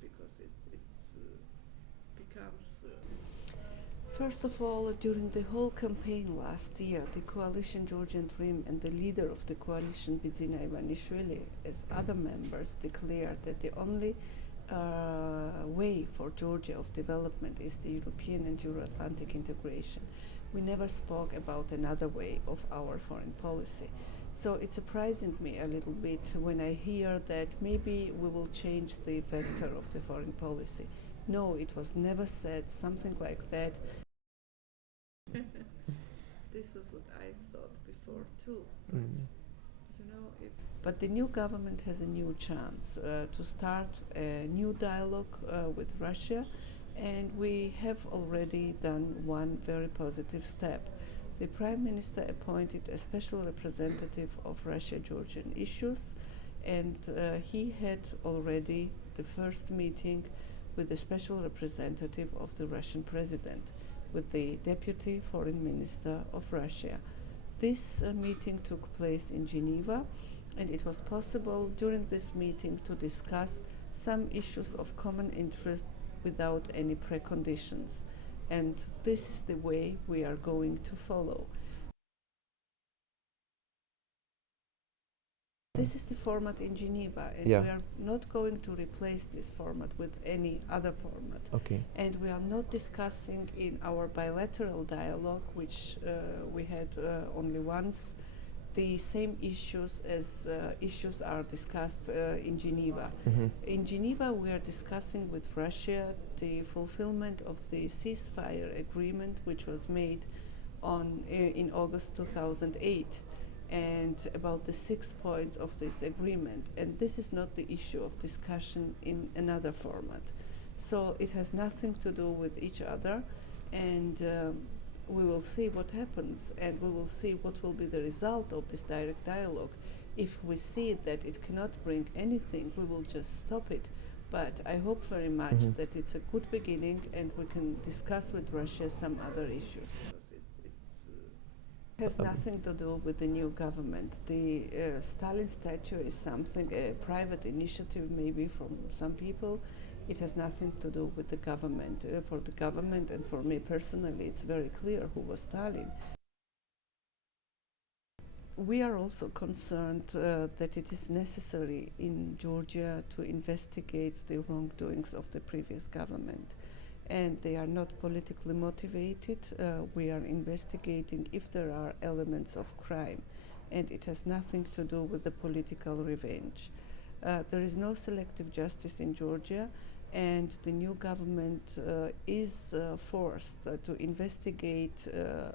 because it becomes... First of all, during the whole campaign last year, the coalition Georgian Dream and the leader of the coalition, Bidzina Ivanishvili, as other members, declared that the only way for Georgia of development is the European and Euro-Atlantic integration. We never spoke about another way of our foreign policy. So it's surprising me a little bit when I hear that maybe we will change the vector of the foreign policy. No, it was never said something like that. This was what I thought before too. You know, but the new government has a new chance to start a new dialogue with Russia, and we have already done one very positive step. The Prime Minister appointed a special representative of Russia-Georgian issues, and he had already the first meeting with the special representative of the Russian president, with the Deputy Foreign Minister of Russia. This meeting took place in Geneva, and it was possible during this meeting to discuss some issues of common interest without any preconditions. And this is the way we are going to follow. This is the format in Geneva, and we are not going to replace this format with any other format. Okay. And we are not discussing in our bilateral dialogue, which we had only once, the same issues as issues are discussed in Geneva. In Geneva, we are discussing with Russia the fulfillment of the ceasefire agreement, which was made in August 2008. And about the 6 points of this agreement. And this is not the issue of discussion in another format. So it has nothing to do with each other, and we will see what happens, and we will see what will be the result of this direct dialogue. If we see that it cannot bring anything, we will just stop it. But I hope very much that it's a good beginning, and we can discuss with Russia some other issues. It has nothing to do with the new government. The Stalin statue is something, a private initiative maybe from some people. It has nothing to do with the government. For the government and for me personally, it's very clear who was Stalin. We are also concerned that it is necessary in Georgia to investigate the wrongdoings of the previous government. And they are not politically motivated. We are investigating if there are elements of crime, and it has nothing to do with the political revenge. There is no selective justice in Georgia, and the new government is forced to investigate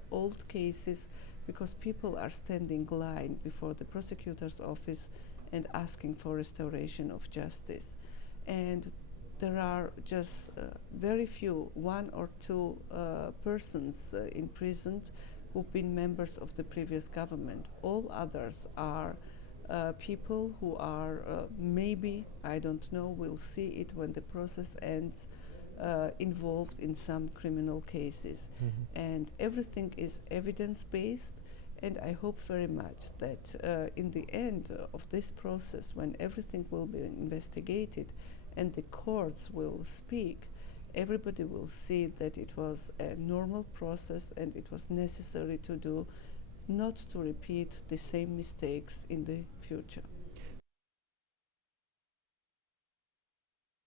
old cases because people are standing line before the prosecutor's office and asking for restoration of justice. And there are just very few, 1 or 2 persons imprisoned who've been members of the previous government. All others are people who are maybe, I don't know, we'll see it when the process ends, involved in some criminal cases. And everything is evidence-based, and I hope very much that in the end of this process, when everything will be investigated, and the courts will speak, everybody will see that it was a normal process and it was necessary to do, not to repeat the same mistakes in the future.